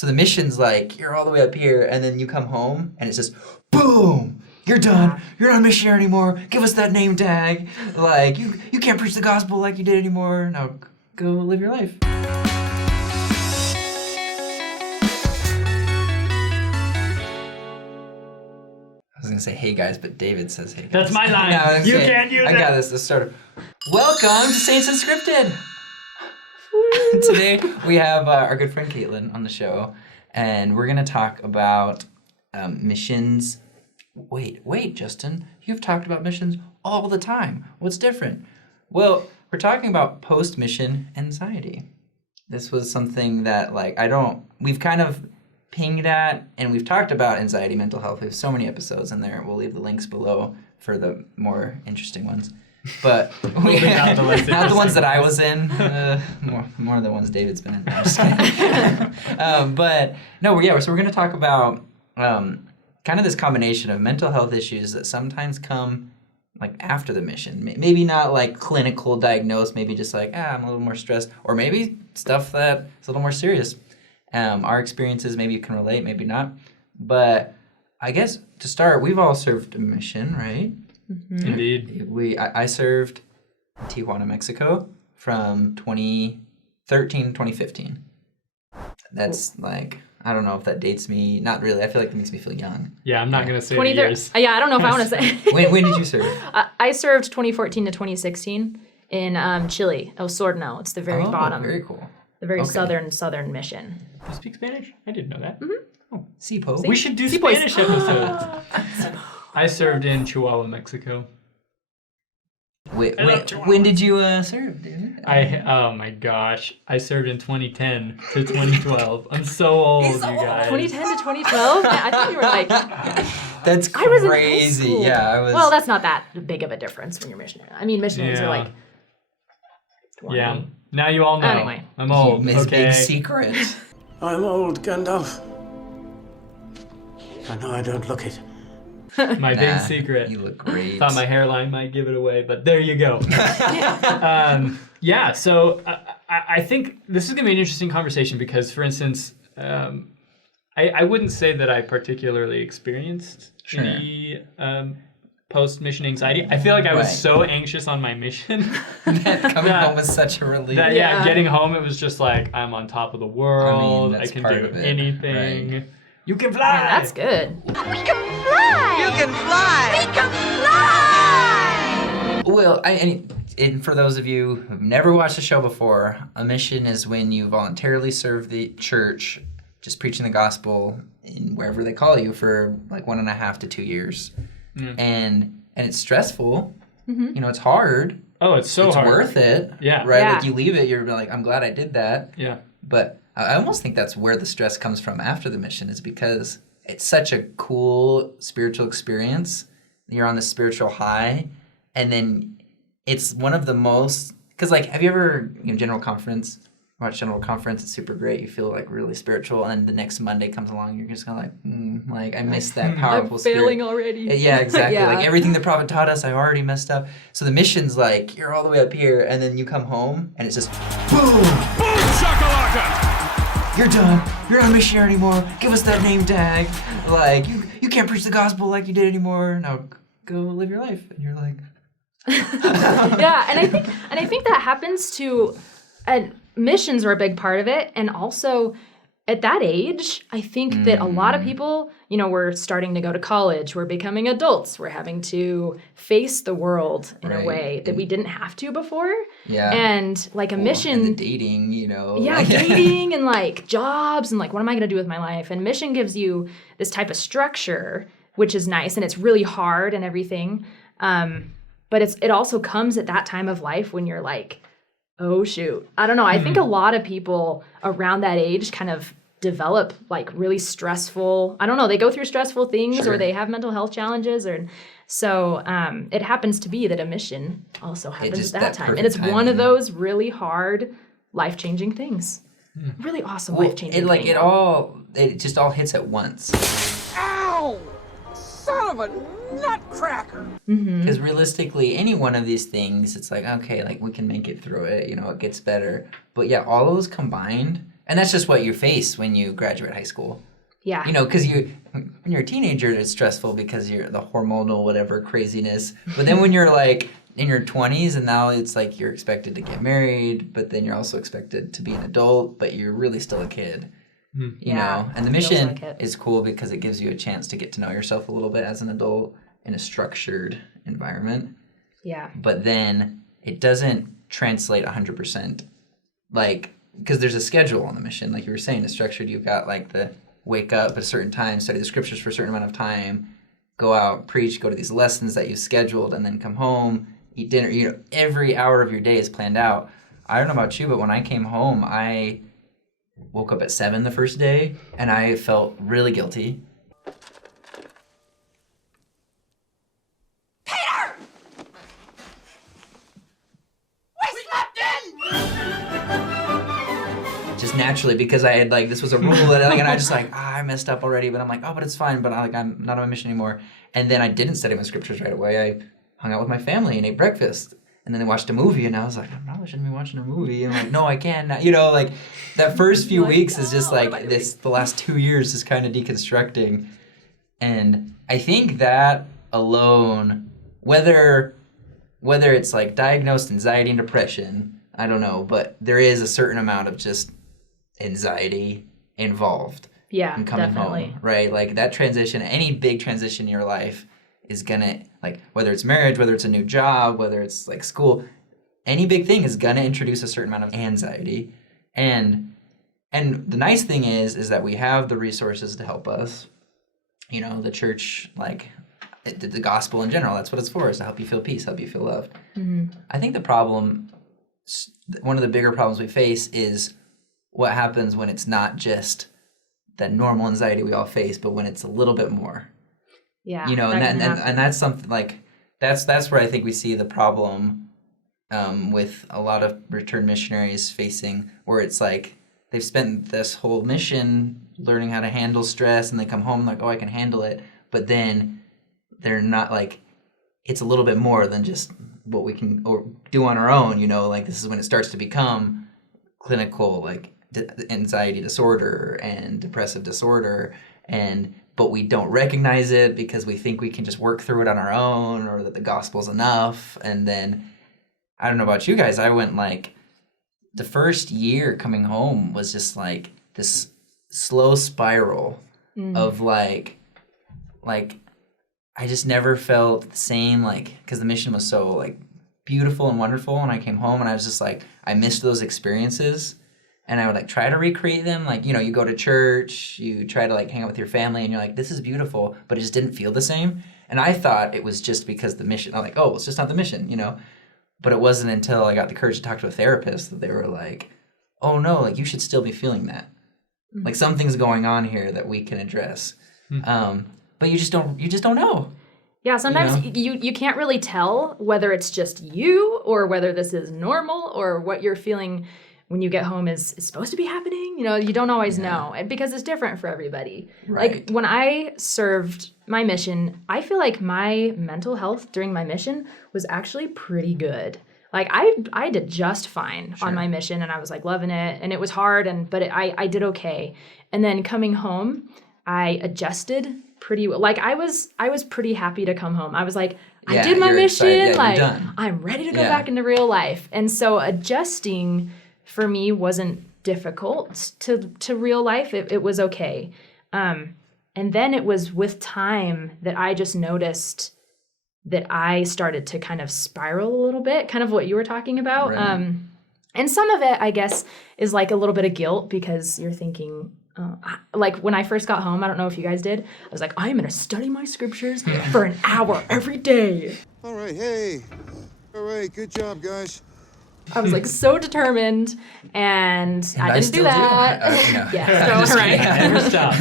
So the mission's like, you're all the way up here, and then you come home, and it's just, boom! You're done. You're not a missionary anymore. Give us that name tag. Like, you can't preach the gospel like you did anymore. Now go live your life. I was going to say, hey guys, but David says, hey guys. That's my line. No, you can't use it. I got this. Let's start. Welcome to Saints Unscripted. Today we have our good friend Kaitlyn on the show, and we're going to talk about missions. Wait, Justin, you've talked about missions all the time. What's different? Well, we're talking about post-mission anxiety. This was something that, we've kind of pinged at, and we've talked about anxiety, mental health. We have so many episodes in there. We'll leave the links below for the more interesting ones. But not the ones that I was in, more the ones David's been in. I'm just kidding. But no, so we're going to talk about kind of this combination of mental health issues that sometimes come like after the mission. Maybe not like clinical diagnosed, maybe just like, I'm a little more stressed, or maybe stuff that is a little more serious. Our experiences, maybe you can relate, maybe not. But I guess to start, we've all served a mission, right? Mm-hmm. Indeed. I served Tijuana, Mexico from 2013 to 2015. That's like, I don't know if that dates me. Not really. I feel like it makes me feel young. Yeah, I'm not going to say the years. Yeah, I don't know if I want to say. When did you serve? I served 2014 to 2016 in Chile, El Sorno. It's the very bottom. Very cool. The very southern mission. Do you speak Spanish? I didn't know that. Mm-hmm. Oh, Sipo. We should do Spanish episodes. I served in Chihuahua, Mexico. When did you serve, dude? Oh my gosh. I served in 2010 to 2012. I'm so old, you guys. 2010 to 2012? Yeah, I thought you were like... That's crazy. I was in high school. Yeah, I was... Well, that's not that big of a difference when you're missionary. I mean, missionaries are like... 20. Yeah. Now you all know. Anyway. I'm old, His okay? big secret. I'm old, Gandalf. I know I don't look it. My big secret. You look great. Thought my hairline might give it away, but there you go. So I think this is going to be an interesting conversation because, for instance, I wouldn't say that I particularly experienced any post-mission anxiety. I feel like I was so anxious on my mission. that coming home was such a relief. Getting home, it was just like, I'm on top of the world. I can do anything. Right. You can fly! Man, that's good. We can fly! You can fly! We can fly! Well, and for those of you who've never watched the show before, a mission is when you voluntarily serve the church, just preaching the gospel in wherever they call you for like 1.5 to 2 years. And it's stressful. Mm-hmm. You know, it's hard. Oh, it's hard. It's worth it. Yeah. Right? Yeah. Like you leave it, you're like, I'm glad I did that. Yeah. But I almost think that's where the stress comes from after the mission, is because it's such a cool spiritual experience. You're on the spiritual high, and then it's one of the most, because like, have you ever, General Conference, watch General Conference, it's super great, you feel like really spiritual, and then the next Monday comes along, you're just kind of like, I missed that powerful I'm failing spirit. already. Yeah, exactly. Yeah. Like everything the prophet taught us, I already messed up. So the mission's like, you're all the way up here, and then you come home, and it's just, boom! Boom shakalaka! You're done. You're not a missionary anymore. Give us that name tag. Like, you can't preach the gospel like you did anymore. Now go live your life. And you're like... Yeah, and I think that happens to... missions are a big part of it, and also at that age, I think that a lot of people, we're starting to go to college, we're becoming adults, we're having to face the world in a way that we didn't have to before. Yeah. And like a mission... And the dating, Yeah, dating and like jobs and like what am I going to do with my life? And mission gives you this type of structure, which is nice, and it's really hard and everything. But it also comes at that time of life when you're like, oh shoot. I don't know. I think a lot of people around that age kind of develop like really stressful, I don't know, they go through stressful things or they have mental health challenges, or so it happens to be that a mission also happens at that time. And it's one of those really hard, life-changing things. Really awesome life-changing thing. It just all hits at once. Ow! Son of a nutcracker! Because realistically, any one of these things, it's like, okay, like we can make it through it, it gets better. But yeah, all of those combined, And that's just what you face when you graduate high school. Yeah. You know, because when you're a teenager, it's stressful because you're the hormonal whatever craziness. But then when you're like in your 20s and now it's like you're expected to get married, but then you're also expected to be an adult, but you're really still a kid. You know, and the mission like is cool because it gives you a chance to get to know yourself a little bit as an adult in a structured environment. Yeah. But then it doesn't translate 100%. Like, because there's a schedule on the mission. Like you were saying, it's structured. You've got like the wake up at a certain time, study the scriptures for a certain amount of time, go out, preach, go to these lessons that you've scheduled, and then come home, eat dinner. You know, every hour of your day is planned out. I don't know about you, but when I came home, I woke up at 7 the first day, and I felt really guilty. Peter! We slept in! Just naturally, because I had like, this was a rule that and I just like, I messed up already, but I'm like, oh, but it's fine, but I'm not on my mission anymore. And then I didn't study my scriptures right away. I hung out with my family and ate breakfast. And then they watched a movie, and I was like, I probably shouldn't be watching a movie. And I'm like, no, I can. You know, like that first few weeks is just like this. The last 2 years is kind of deconstructing, and I think that alone, whether it's like diagnosed anxiety and depression, I don't know, but there is a certain amount of just anxiety involved. Yeah, in coming definitely. home, right? Like that transition, any big transition in your life is gonna, like, whether it's marriage, whether it's a new job, whether it's like school, any big thing is gonna introduce a certain amount of anxiety. And the nice thing is that we have the resources to help us. You know, the church, like the gospel in general, that's what it's for, is to help you feel peace, help you feel loved. I think the problem, one of the bigger problems we face is what happens when it's not just that normal anxiety we all face, but when it's a little bit more. Yeah. You know, and that's something like that's where I think we see the problem with a lot of returned missionaries facing, where it's like they've spent this whole mission learning how to handle stress, and they come home like, oh, I can handle it, but then they're not like, it's a little bit more than just what we can do on our own. You know, like this is when it starts to become clinical, like anxiety disorder and depressive disorder, but we don't recognize it because we think we can just work through it on our own, or that the gospel's enough. And then, I don't know about you guys, I went like, the first year coming home was just like this slow spiral of like I just never felt the same, like, because the mission was so like beautiful and wonderful, and I came home and I was just like, I missed those experiences. And I would like try to recreate them. Like, you know, you go to church, you try to like hang out with your family, and you're like, this is beautiful, but it just didn't feel the same. And I thought it was just because the mission, I'm like, oh, it's just not the mission, you know? But it wasn't until I got the courage to talk to a therapist that they were like, oh no, like you should still be feeling that. Like something's going on here that we can address. But you just don't know. Yeah, sometimes you can't really tell whether it's just you or whether this is normal or what you're feeling when you get home is supposed to be happening. You know, you don't always know, and because it's different for everybody. Right. Like when I served my mission, I feel like my mental health during my mission was actually pretty good. Like I did just fine on my mission, and I was like loving it, and it was hard, but I did okay. And then coming home, I adjusted pretty well. Like I was pretty happy to come home. I was like, I did my mission. Excited. Yeah, like you're done. I'm ready to go back into real life. And so adjusting for me wasn't difficult to real life. It was okay. And then it was with time that I just noticed that I started to kind of spiral a little bit, kind of what you were talking about. Right. And some of it, I guess, is like a little bit of guilt because you're thinking, like when I first got home, I don't know if you guys did, I was like, I'm going to study my scriptures for an hour every day. All right, hey. All right, good job, guys. I was like so determined, and I didn't still do that. No. Yeah, so right. Never stop.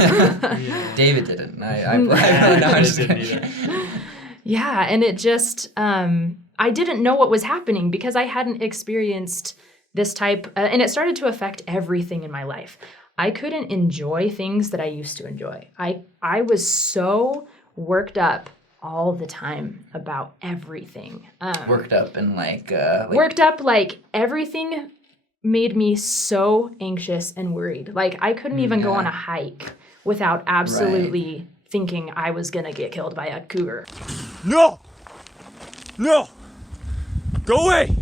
David didn't. I just didn't either. Yeah, and it just, I didn't know what was happening because I hadn't experienced this type, and it started to affect everything in my life. I couldn't enjoy things that I used to enjoy. I was so worked up all the time about everything. Worked up and like worked up, like everything made me so anxious and worried. Like, I couldn't even go on a hike without absolutely thinking I was going to get killed by a cougar. No! No! Go away!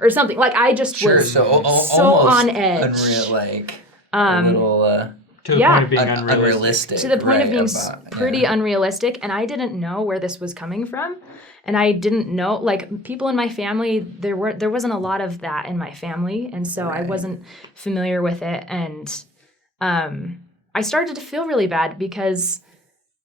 Or something. Like, I just was so on edge. Unreal, like, a little... To the point of being unrealistic. To the point of being pretty unrealistic. And I didn't know where this was coming from. And I didn't know, like, people in my family, there wasn't a lot of that in my family. And so I wasn't familiar with it. And I started to feel really bad because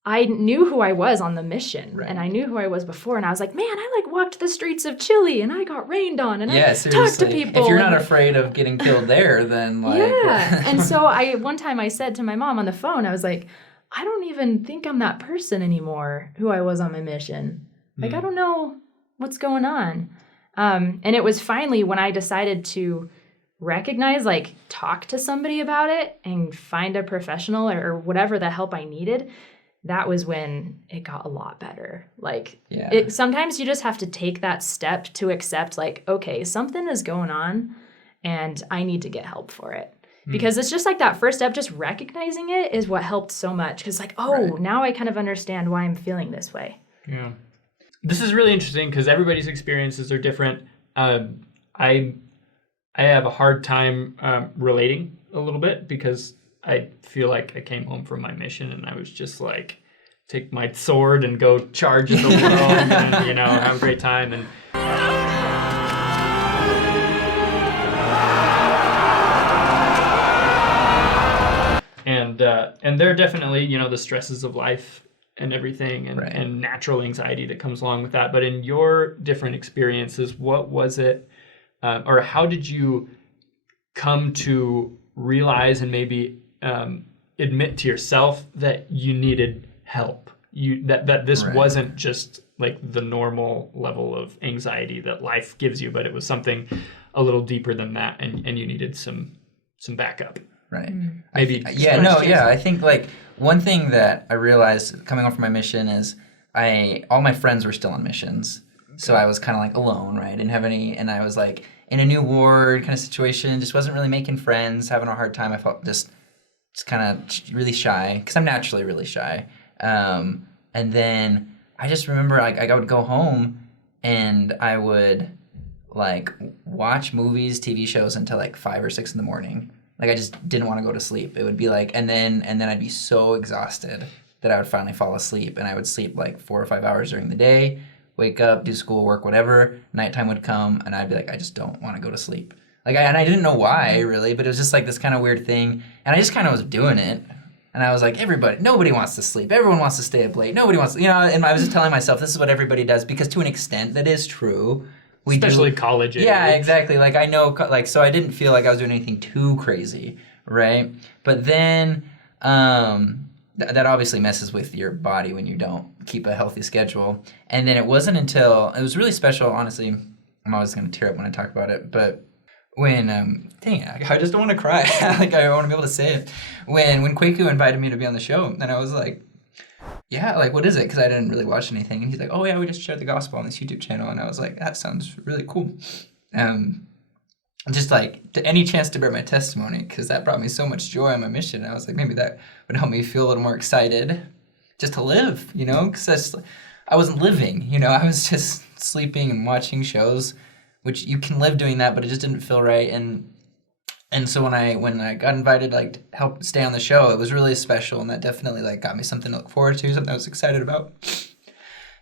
I knew who I was on the mission. And I knew who I was before. And I was like, man, I like walked the streets of Chile and I got rained on and I talked to people. If you're not afraid of getting killed there, then like... Yeah. And so one time I said to my mom on the phone, I was like, I don't even think I'm that person anymore who I was on my mission. Like, I don't know what's going on. And it was finally when I decided to recognize, like, talk to somebody about it and find a professional or whatever the help I needed, that was when it got a lot better. Like, sometimes you just have to take that step to accept, like, okay, something is going on and I need to get help for it. Because it's just like that first step, just recognizing it is what helped so much. Because, like, now I kind of understand why I'm feeling this way. Yeah. This is really interesting because everybody's experiences are different. I have a hard time relating a little bit because I feel like I came home from my mission and I was just like, take my sword and go charge at the world and, you know, have a great time. And there are definitely, you know, the stresses of life and everything and natural anxiety that comes along with that. But in your different experiences, what was it, or how did you come to realize and maybe admit to yourself that you needed help? That this wasn't just like the normal level of anxiety that life gives you, but it was something a little deeper than that, and you needed some backup. Right. Maybe. I think like one thing that I realized coming home from my mission is all my friends were still on missions. So I was kind of like alone, right? Didn't have any, and I was like in a new ward kind of situation, just wasn't really making friends, having a hard time. I felt just kind of really shy because I'm naturally really shy. And then I just remember like I would go home and I would like watch movies, TV shows until like 5 or 6 in the morning. Like I just didn't want to go to sleep. It would be like, and then I'd be so exhausted that I would finally fall asleep, and I would sleep like 4 or 5 hours during the day, wake up, do school, work, whatever. Nighttime would come, and I'd be like, I just don't want to go to sleep. Like, and I didn't know why really, but it was just like this kind of weird thing, and I just kind of was doing it. And I was like, nobody wants to sleep. Everyone wants to stay up late. Nobody wants, and I was just telling myself this is what everybody does because to an extent that is true. Especially college age. Yeah, exactly. Like I know, like so I didn't feel like I was doing anything too crazy, right? But then that obviously messes with your body when you don't keep a healthy schedule. And then it wasn't until it was really special. Honestly, I'm always going to tear up when I talk about it, but when I just don't want to cry. Like I want to be able to say it. When Kwaku invited me to be on the show, and I was like, yeah, like, what is it? Because I didn't really watch anything. And he's like, oh, yeah, we just shared the gospel on this YouTube channel. And I was like, that sounds really cool. Just, like, any chance to bear my testimony, because that brought me so much joy on my mission. And I was like, maybe that would help me feel a little more excited just to live, you know? Because I wasn't living, you know? I was just sleeping and watching shows, which you can live doing that, but it just didn't feel right. And so when I got invited like to help stay on the show, it was really special, and that definitely like got me something to look forward to, something I was excited about.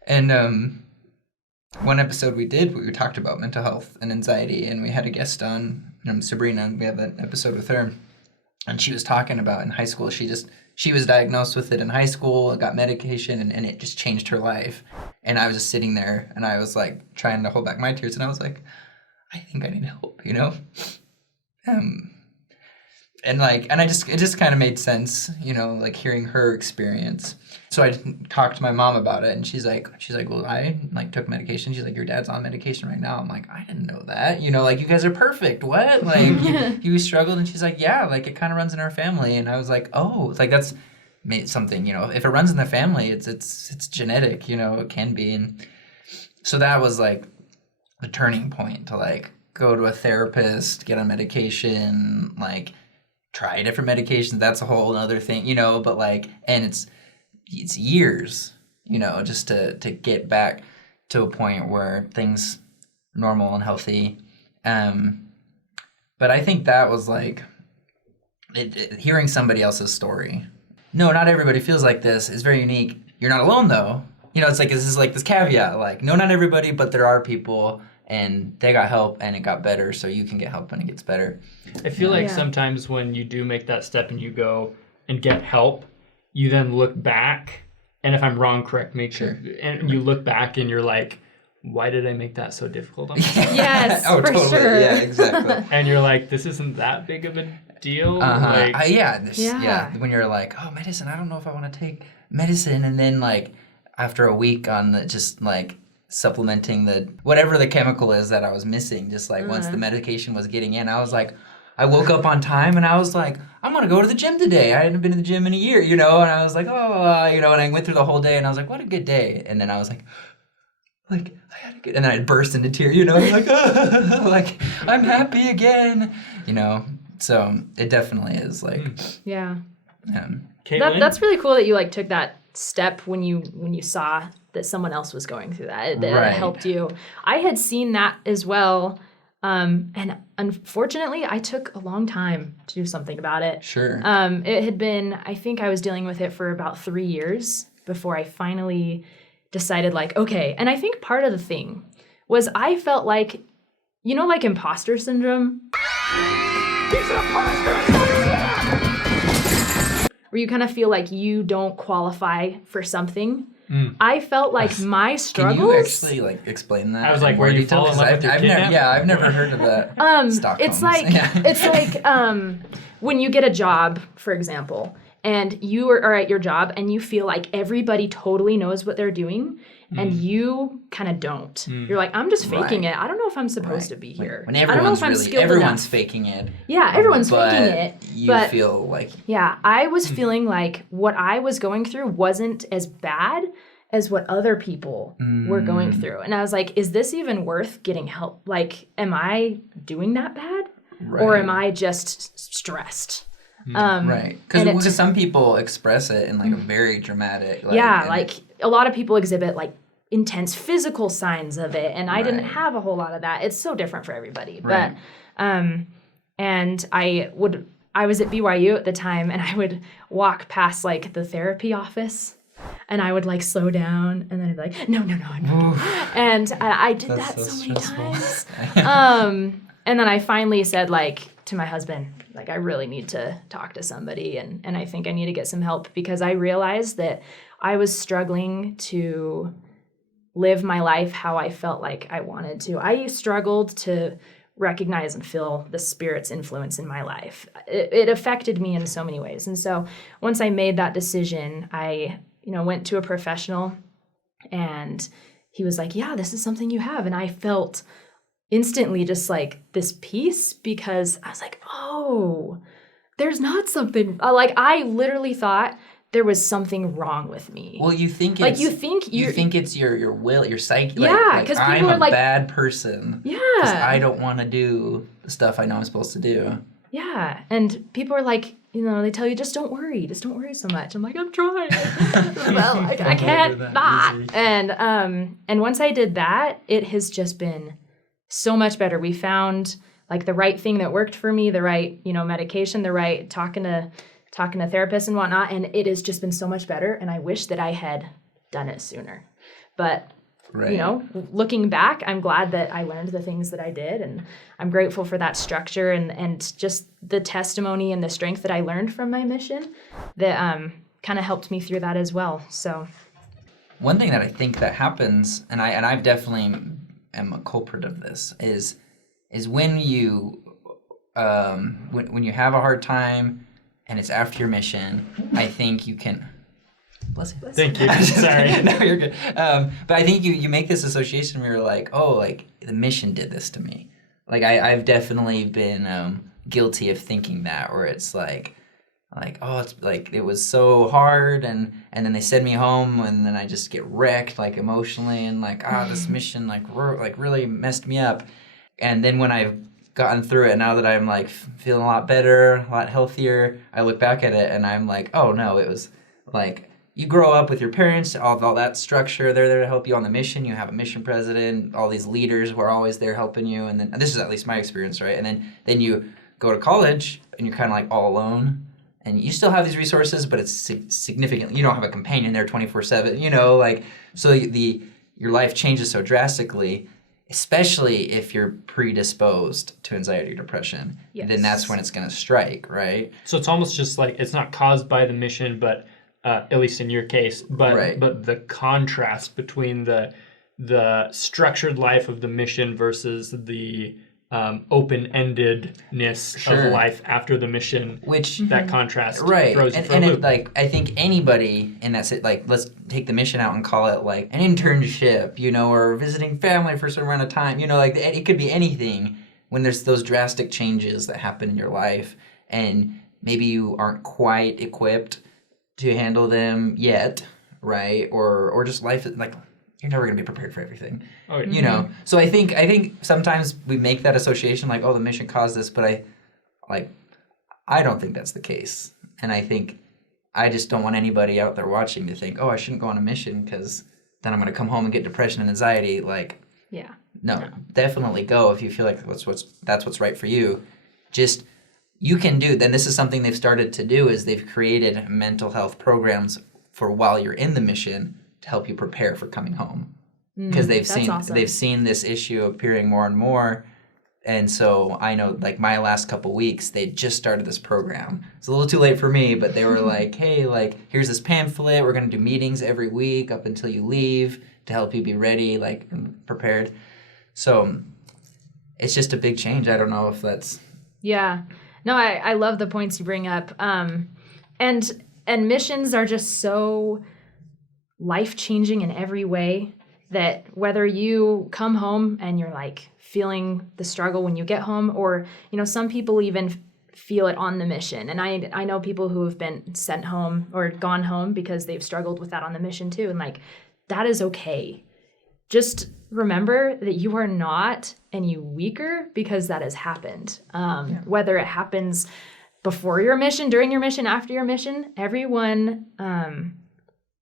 And one episode we talked about mental health and anxiety, and we had a guest on, Sabrina, and we have an episode with her, and she was talking about in high school, she was diagnosed with it in high school, got medication, and it just changed her life. And I was just sitting there, and I was like trying to hold back my tears, and I was like, I think I need help, you know? And it just kind of made sense, you know, like hearing her experience. So I talked to my mom about it, and she's like, well, I like took medication. She's like, your dad's on medication right now. I'm like, I didn't know that. You know, like you guys are perfect. What? Like you struggled, and she's like, yeah, like it kind of runs in our family. And I was like, oh, it's like that's something, you know, if it runs in the family, it's genetic, you know, it can be. And so that was like the turning point to like, go to a therapist, get on medication, like try different medications. That's a whole other thing, you know, but like, and it's years, you know, just to get back to a point where things normal and healthy. But I think that was like hearing somebody else's story. No, not everybody feels like this. It's very unique. You're not alone though. You know, it's like this is like this caveat, like no, not everybody, but there are people, and they got help and it got better, so you can get help when it gets better. I feel like sometimes when you do make that step and you go and get help, you then look back, and if I'm wrong, correct me. Sure. And you look back and you're like, why did I make that so difficult on myself? Yes, Oh, for totally. sure. Yeah, exactly. And you're like, this isn't that big of a deal. Uh-huh. Like, Yeah. When you're like, oh, medicine, I don't know if I want to take medicine, and then like after a week on the just like supplementing the whatever the chemical is that I was missing, just like once the medication was getting in, I was like, I woke up on time and I was like, I'm gonna go to the gym today. I hadn't been to the gym in a year, you know, and I was like, you know, and I went through the whole day and I was like, what a good day. And then I was like I had a good, and then I burst into tears, you know, like, like I'm happy again, you know. So it definitely is like, Yeah. Kaitlyn? That's really cool that you like took that step when you saw that someone else was going through that. That Right. helped you. I had seen that as well. And unfortunately, I took a long time to do something about it. sure. It had been, I think I was dealing with it for about 3 years before I finally decided, like, okay. And I think part of the thing was I felt like, you know, like imposter syndrome? Where you kind of feel like you don't qualify for something. I felt like my struggles. Can you actually like explain that? I was like, in where more you detail? fall in love 'Cause with your I've never, kidnapper? I've never heard of that. It's like Stockholms. it's like when you get a job, for example, and you are at your job and you feel like everybody totally knows what they're doing and you kind of don't. You're like, I'm just faking Right. it. I don't know if I'm supposed to be here. When I don't know everyone's if I'm really, skilled everyone's enough. faking it. Yeah, everyone's but faking it. You but feel like yeah, I was feeling like what I was going through wasn't as bad as what other people were going through. And I was like, is this even worth getting help? Like, am I doing that bad? Or Right. am I just stressed? right, and it- because some people express it in like a very dramatic. Like, Yeah, and like a lot of people exhibit like intense physical signs of it. And I didn't Right. have a whole lot of that. It's so different for everybody. Right. But, and I was at BYU at the time and I would walk past like the therapy office and I would like slow down and then I'd be like, no, I'm not. And I did That's that so so many stressful. times. And then I finally said like to my husband, like, I really need to talk to somebody and I think I need to get some help because I realized that I was struggling to live my life how I felt like I wanted to. I struggled to recognize and feel the Spirit's influence in my life. It affected me in so many ways. And so once I made that decision, I, went to a professional and he was like, yeah, this is something you have. And I felt instantly just like this peace because I was like, oh, there's not something, like I literally thought there was something wrong with me. Well, you think Like, it's, you think it's your will, your psyche. Yeah, 'cause I'm people are a like- bad person. Yeah. Because I don't want to do the stuff I know I'm supposed to do. Yeah, and people are like, they tell you, just don't worry so much. I'm like, I'm trying. Well, I can't that not. easy. And once I did that, it has just been so much better. We found like the right thing that worked for me, the right, medication, the right talking to therapists and whatnot, and it has just been so much better. And I wish that I had done it sooner. But Right. looking back, I'm glad that I learned the things that I did, and I'm grateful for that structure and just the testimony and the strength that I learned from my mission that kind of helped me through that as well. So One thing that I think that happens, and I've definitely am a culprit of this, is when you when you have a hard time and it's after your mission, I think you can. Bless you. Thank you. Sorry. No, you're good. But I think you make this association where you're like, oh, like the mission did this to me. Like I've definitely been guilty of thinking that, where it's like, oh, it's like it was so hard, and then they send me home, and then I just get wrecked, like emotionally, and like, this mission like really messed me up. And then when I've gotten through it, now that I'm like feeling a lot better, a lot healthier, I look back at it and I'm like, oh no, it was like you grow up with your parents, all that structure, they're there to help you on the mission. You have a mission president, all these leaders who are always there helping you. And this is at least my experience, right? And then you go to college and you're kind of like all alone. And you still have these resources, but it's significantly, you don't have a companion there 24/7, you know, like, so your life changes so drastically, especially if you're predisposed to anxiety or depression. Yes. Then that's when it's going to strike, right? So it's almost just like it's not caused by the mission, but at least in your case, but the contrast between the structured life of the mission versus the open-endedness of life after the mission, which that contrast and throws you for a loop. like I think anybody in that like, let's take the mission out and call it like an internship, you know, or visiting family for a certain amount of time, you know, like it could be anything. When there's those drastic changes that happen in your life and maybe you aren't quite equipped to handle them yet, right? Or just life is like, you're never going to be prepared for everything, you know? So I think sometimes we make that association like, oh, the mission caused this, but I don't think that's the case. And I think I just don't want anybody out there watching to think, oh, I shouldn't go on a mission because then I'm going to come home and get depression and anxiety. Like, no, definitely go if you feel like that's what's right for you. Just, you can do, then this is something they've started to do, is they've created mental health programs for while you're in the mission to help you prepare for coming home, because they've seen this issue appearing more and more. And so I know, like, my last couple weeks, they just started this program. It's a little too late for me, but they were like, hey, like, here's this pamphlet. We're going to do meetings every week up until you leave to help you be ready, like, and prepared. So it's just a big change. I don't know if that's... Yeah. No, I love the points you bring up. And missions are just so life-changing in every way that whether you come home and you're like feeling the struggle when you get home, or, you know, some people even feel it on the mission. And I know people who have been sent home or gone home because they've struggled with that on the mission too. And like, that is okay. Just remember that you are not any weaker because that has happened. Whether it happens before your mission, during your mission, after your mission, everyone,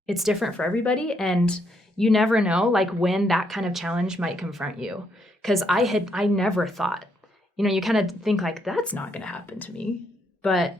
it's different for everybody. And you never know, like, when that kind of challenge might confront you. Because I never thought, you know, you kind of think like, that's not going to happen to me, but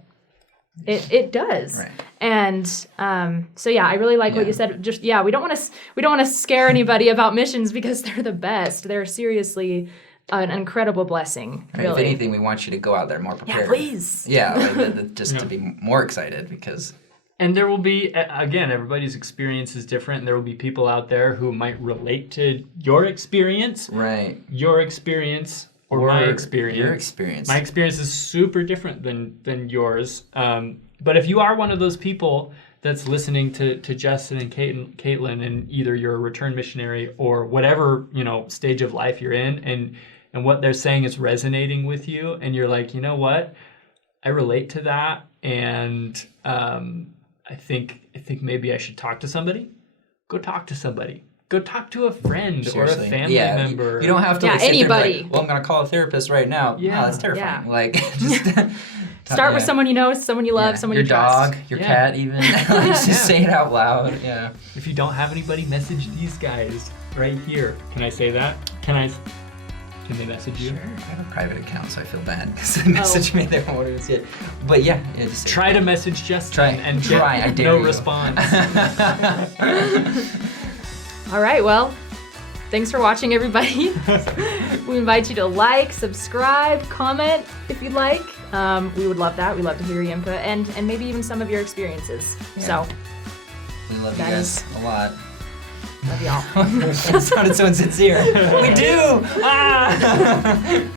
it does. Right. And so yeah, I really like what you said. Just we don't want to scare anybody about missions because they're the best. They're seriously an incredible blessing. Right, really. If anything, we want you to go out there more prepared. Yeah, please. Yeah, like, just to be more excited, because. And there will be, again, everybody's experience is different. There will be people out there who might relate to your experience. Right. Your experience or my experience. Your experience. My experience is super different than yours. But if you are one of those people that's listening to Justin and Kaitlyn, and either you're a return missionary or whatever, you know, stage of life you're in, and what they're saying is resonating with you, and you're like, you know what, I relate to that, and I think maybe I should talk to somebody. Go talk to somebody. Go talk to a friend or a family member. You don't have to sit anybody. There and be like, well, I'm going to call a therapist right now. Yeah, that's terrifying. Yeah. Like, just start with someone you know, someone you love, someone you trust. Your dog, your cat, even. Like, just say it out loud. Yeah. If you don't have anybody, message these guys right here. Can I say that? Can they message you? Sure. I have a private account, so I feel bad because they message me. They won't even see it. But yeah, just try to message Justin and I get dare no you. response. All right, well, thanks for watching, everybody. We invite you to like, subscribe, comment if you'd like. We would love that. We love to hear your input and maybe even some of your experiences. Yeah. So we love you guys a lot. Love y'all. That sounded so insincere. We do!